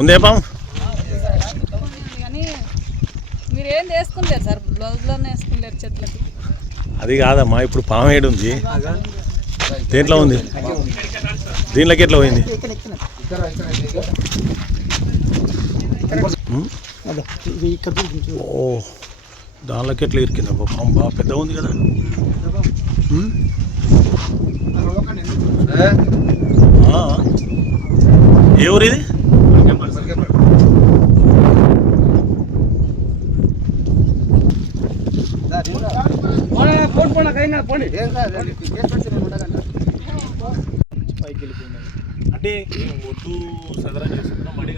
ఉందే పాము కానీ మీరేం వేసుకుంటారు సార్, బ్లౌజ్లోనే వేసుకుంటారు చెట్లకి. అది కాదమ్మా, ఇప్పుడు పాము ఏడు ఉంది, దేంట్లో ఉంది, దీంట్లోకి ఎట్లా పోయింది? ఓ దానిలోకి ఎట్లా ఇరికిందా పాము? బాగా పెద్దగా ఉంది కదా. ఏ ఊరు ఇది? అంటే ఒడ్డు సదరం చేసుకుంటున్నా, మడి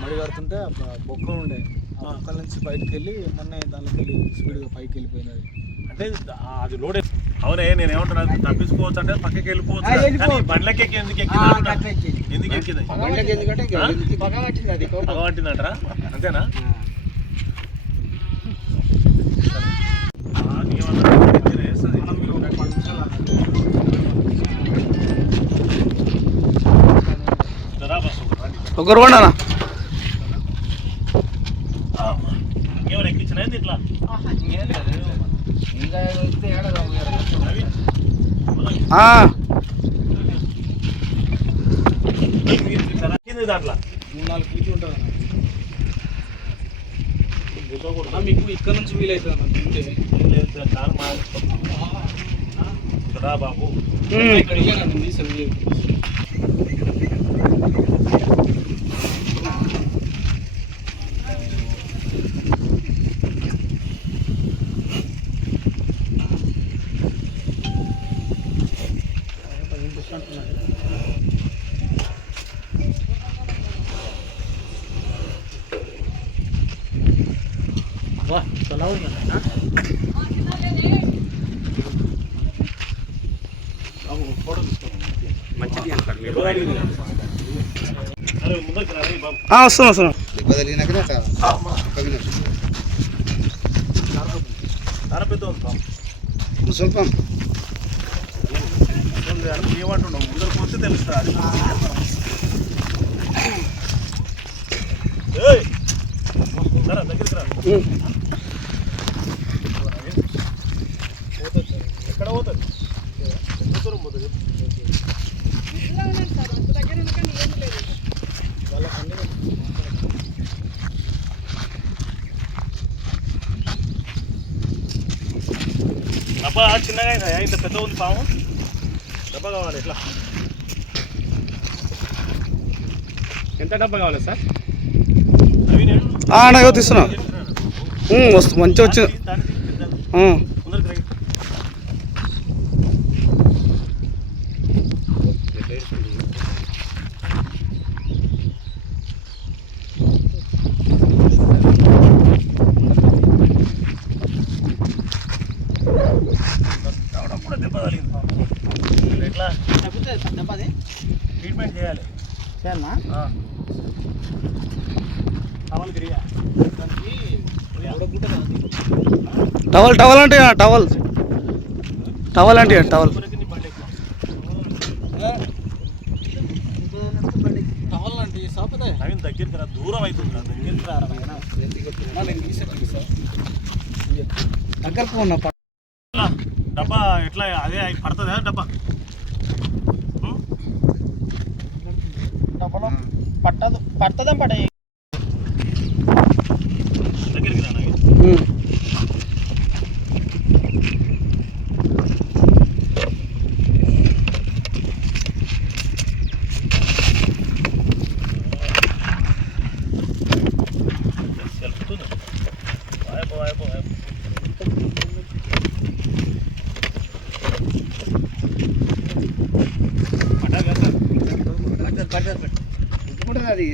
మడి కడుతుంటే బొక్క ఉండే, ఆ బొక్కల నుంచి బయటకు వెళ్ళి మొన్న దానికి వెళ్ళి స్పీడ్గా పైకి వెళ్ళిపోయినది. అంటే అది లోడ్. అవునే, నేను ఏమంటున్నా, తప్పించుకోవచ్చు అంటే పక్కకి వెళ్ళిపోవచ్చు, కానీ బండ్లకి ఎందుకు ఎక్కింది? పగబట్టిందంటారా? అంతేనా? ఒకరు కూడా ఏమైనా ఎక్కించిన ఇట్లా దాంట్లో 3-4 ఫీట్లు ఉంటుంది. మీకు ఇక్కడ నుంచి వీలవుతుంది బాబు. ఇక్కడ వస్తున్నాం. ముసల్పం ఏమంటున్నాం, ముందర పోతే తెలుస్తుంది. దగ్గరికి రా. ఎక్కడ పోతుంది? దూరం పోతుంది. డబ్బా చిన్నగా ఇంత పెద్ద ఉంది పాము, డబ్బా కావాలి. ఎట్లా, ఎంత డబ్బా కావాలి సార్? నాకు తీస్తున్నా, వస్తుంది మంచిగా వచ్చింది. ఎట్లా ట్రీట్మెంట్ చేయాలి? టవల్ అంటే టవల్ అంటే టవల్ దగ్గరికి రా, దూరం అవుతుంది. దగ్గరకు ఉన్న డబ్బా ఎట్లా అదే పడుతుందా? డబ్బా డబ్బాలో పడుతుందా పడే దగ్గరికి రా. అది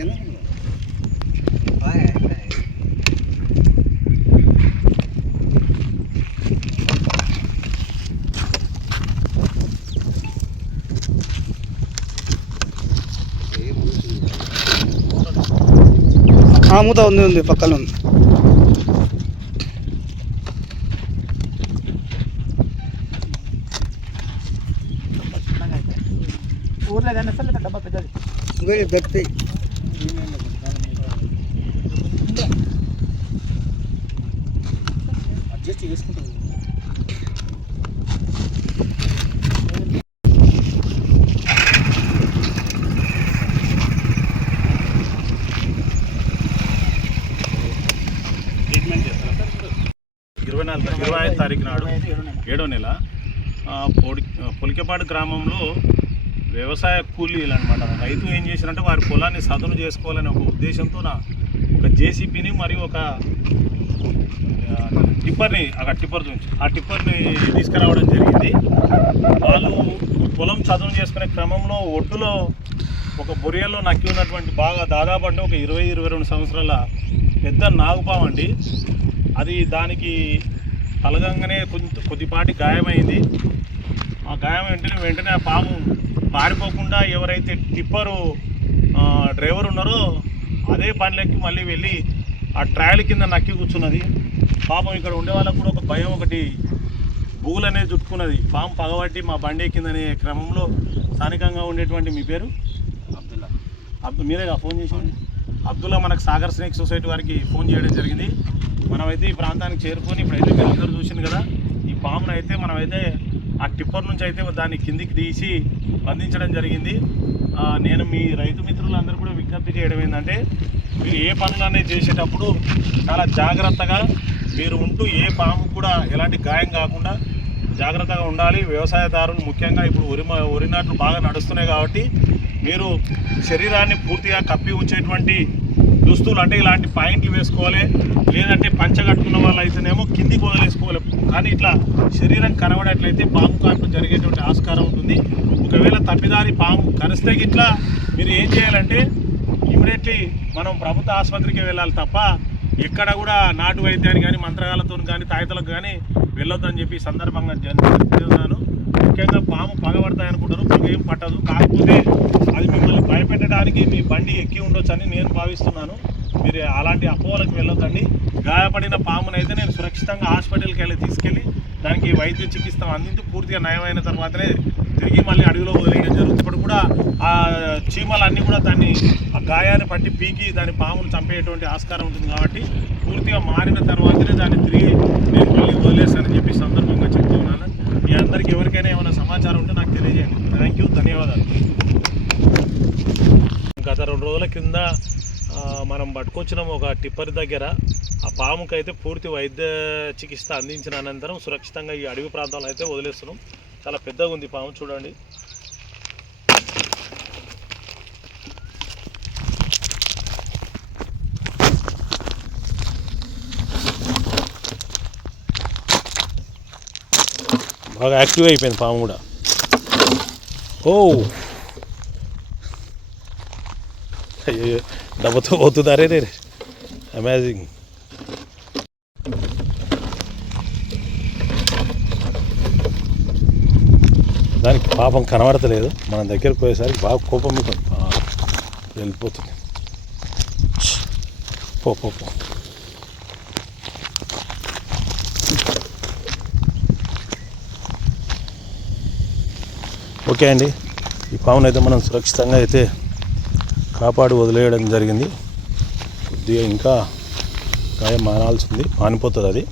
మూత ఉంది పక్కన ఉంది. ఊర్లో ఏదైనా సరే డబ్బా పెద్దది దక్కుతాయి. అడ్జస్ట్ చేసుకుంటాం. ట్రీట్మెంట్ చేస్తారా సార్ ఇప్పుడు? 25 తారీఖు నాడు 7వ నెల పొలికేపాడు గ్రామంలో వ్యవసాయ కూలీలు అనమాట. రైతు ఏం చేసినంటే వారి పొలాన్ని సదును చేసుకోవాలనే ఒక ఉద్దేశంతో ఒక జేసీబీని మరియు ఒక టిప్పర్ని ఆ టిప్పర్ని తీసుకురావడం జరిగింది. వాళ్ళు పొలం చదును చేసుకునే క్రమంలో ఒడ్డులో ఒక బొరియల్లో నక్కి ఉన్నటువంటి బాగా దాదాపు అంటే ఒక 20-22 సంవత్సరాల పెద్ద నాగుపాము అండి. అది దానికి తలగంగానే కొద్దిపాటి గాయమైంది. ఆ గాయం వెంటనే ఆ పాము పారిపోకుండా ఎవరైతే టిప్పరు డ్రైవర్ ఉన్నారో అదే పనిలోకి మళ్ళీ వెళ్ళి ఆ ట్రయల్ కింద నక్కి కూర్చున్నది. పాపం ఇక్కడ ఉండే వాళ్ళకు కూడా ఒక భయం, ఒకటి బూగులు అనేది చుట్టుకున్నది. పాము పగబట్టి మా బండి ఎక్కిందనే క్రమంలో స్థానికంగా ఉండేటువంటి మీ పేరు మీరేగా ఫోన్ చేసింది అబ్దుల్లా మనకు సాగర్ స్నేక్ సొసైటీ వారికి ఫోన్ చేయడం జరిగింది. మనమైతే ఈ ప్రాంతానికి చేరుకొని ఇప్పుడైతే మీరు అందరూ చూసింది కదా, ఈ పామును అయితే మనమైతే ఆ టిప్పర్ నుంచి అయితే దాన్ని కిందికి తీసి బంధించడం జరిగింది. నేను మీ రైతు మిత్రులందరూ కూడా విజ్ఞప్తి చేయడం ఏంటంటే, మీరు ఏ పనులనే చేసేటప్పుడు చాలా జాగ్రత్తగా మీరు ఉంటూ ఏ పాము కూడా ఎలాంటి గాయం కాకుండా జాగ్రత్తగా ఉండాలి. వ్యవసాయదారులు ముఖ్యంగా ఇప్పుడు వరి నాట్లు బాగా నడుస్తున్నాయి కాబట్టి మీరు శరీరాన్ని పూర్తిగా కప్పి ఉంచేటువంటి దుస్తులు అంటే ఇలాంటి పాయింట్లు వేసుకోవాలి. లేదంటే పంచ కట్టుకున్న వాళ్ళు అయితేనేమో కిందికి వదిలేసుకోవాలి. కానీ ఇట్లా శరీరం కనబడేట్లయితే పాము కాటు జరిగేటువంటి ఆస్కారం ఉంటుంది. ఒకవేళ తప్పిదారి పాము కరిస్తే ఇట్లా మీరు ఏం చేయాలంటే ఇమీడియట్లీ మనం ప్రభుత్వ ఆసుపత్రికి వెళ్ళాలి తప్ప ఎక్కడ కూడా నాటు వైద్యాన్ని కానీ మంత్రగాలతో కానీ తాయితలకు కానీ వెళ్ళొద్దని చెప్పి సందర్భంగా చెప్తున్నాను. ముఖ్యంగా పాము పగబడతాయి అనుకుంటారు, పగ ఏం పట్టదు. కాకపోతే అది మిమ్మల్ని భయపెట్టడానికి మీ బండి ఎక్కి ఉండొచ్చు అని నేను భావిస్తున్నాను. మీరు అలాంటి అపోహలకు వెళ్ళొద్దండి. గాయపడిన పామునైతే నేను సురక్షితంగా హాస్పిటల్కి తీసుకెళ్ళి దానికి వైద్య చికిత్స అందించి పూర్తిగా నయమైన తర్వాతనే తిరిగి మళ్ళీ అడవిలో వదిలేయడం జరుగుతుంది. ఇప్పుడు కూడా ఆ చీమలన్నీ కూడా దాన్ని ఆ గాయాన్ని పట్టి పీకి దాని పామును చంపేటువంటి ఆస్కారం ఉంటుంది. కాబట్టి పూర్తిగా మారిన తర్వాతనే దాన్ని తిరిగి నేను మళ్ళీ వదిలేస్తానని చెప్పి సందర్భంగా చెప్తూ ఉన్నాను. మీ అందరికీ ఎవరికైనా ఏమైనా సమాచారం ఉంటే నాకు తెలియజేయండి. థ్యాంక్ యూ, ధన్యవాదాలు. గత 2 రోజుల కింద మనం పట్టుకొచ్చినాం ఒక టిప్పర్ దగ్గర. ఆ పాముకి అయితే పూర్తి వైద్య చికిత్స అందించిన అనంతరం సురక్షితంగా ఈ అడవి ప్రాంతంలో అయితే వదిలేస్తున్నాం. చాలా పెద్దగా ఉంది పాము, చూడండి. బాగా యాక్టివ్ అయిపోయింది పాము కూడా. ఓ అయ్యో, డబ్బతో పోతుందారే రే, అమేజింగ్. దానికి పాపం కనబడతలేదు. మన దగ్గరకు పోయేసరికి బాగా కోపం వెళ్ళిపోతుంది. పో పో పో. ఓకే అండి, ఈ పామును అయితే మనం సురక్షితంగా అయితే కాపాడి వదిలేయడం జరిగింది. కొద్దిగా ఇంకా గాయం మానాల్సి ఉంది, మానిపోతుంది అది.